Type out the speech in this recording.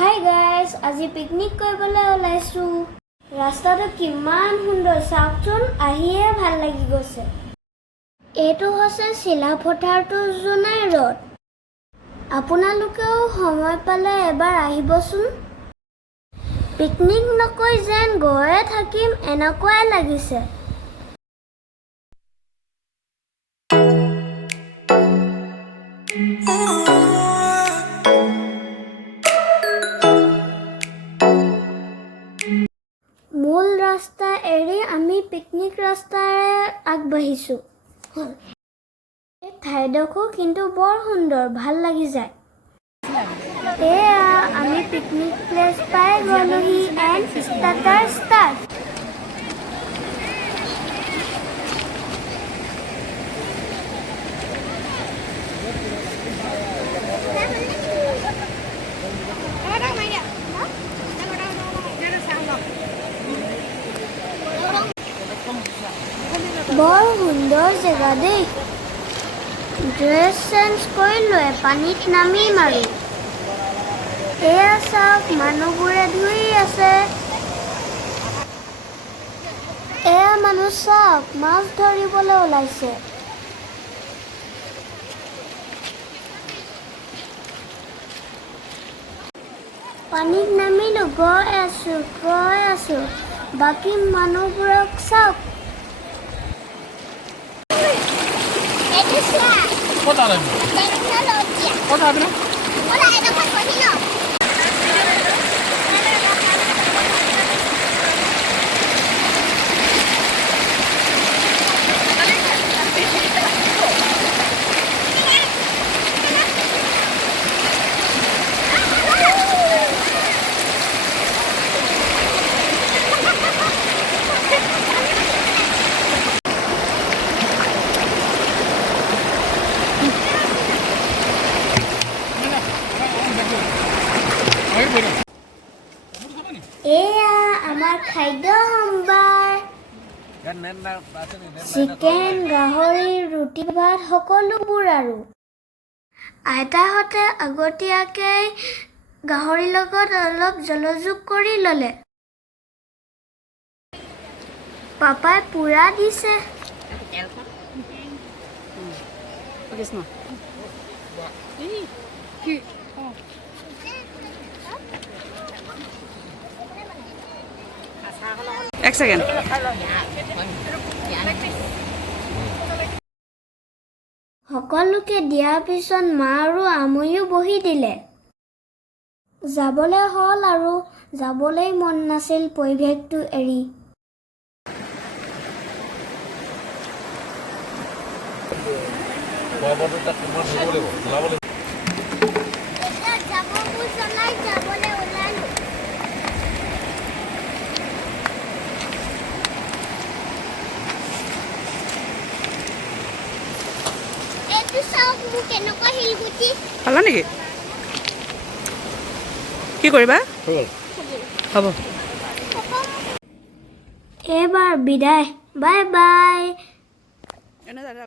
Hi guys, আজি picnic কৰিবলৈ ওলাইছো। ৰাস্তাটো কিমান সুন্দৰ চাওকচোন, আহিয়ে ভাল লাগি গৈছে। এইটো হৈছে চিলাপথাৰটো জোনাই ৰোড। আপোনালোকেও সময় পালে এবাৰ আহিবচোন। পিকনিক নকৈ যেন গৈয়ে থাকিম এনেকুৱাই লাগিছে। মূল ৰাস্তা এৰি আমি পিকনিক ৰাস্তাৰে আগবাঢ়িছো। এই ঠাইডোখৰ কিন্তু বৰ সুন্দৰ, ভাল লাগি যায়। এয়া আমি পিকনিক প্লেচ পাই গ'লোহি এণ্ড ষ্টাৰ্টাৰ ষ্টাৰ্ট। বৰ সুন্দৰ জেগা দেই। ড্ৰেছ চেঞ্জ কৰি লৈ পানীত নামিম আৰু। এয়া চাওক, মানুহবোৰে ধুই আছে। এয়া মানুহ চাওক, মাছ ধৰিবলৈ ওলাইছে। পানীত নামিলো, গৈ আছো। বাকী মানুহবোৰক চাওক। Kota ada ni. Kota ada ni. এয়া আমাৰ খাদ্য সম্ভাৰ। চিকেন, গাহৰি, ৰুটি ভাত সকলোবোৰ আৰু। আইতাহঁতে আগতীয়াকৈ গাহৰিৰ লগত অলপ জলযোগ কৰি ল'লে। পাপাই পুৰা দিছে। এক সেকেন্ড। সকলোকে দিয়াৰ পিছত মা আৰু আমৈও বহি দিলে। যাবলৈ হ'ল আৰু যাবলৈ মন নাছিল পৰিৱেশটো এৰি। পালা নেকি? কি কৰিবা? হ'ব। এইবাৰ বিদায়, বাই বাই।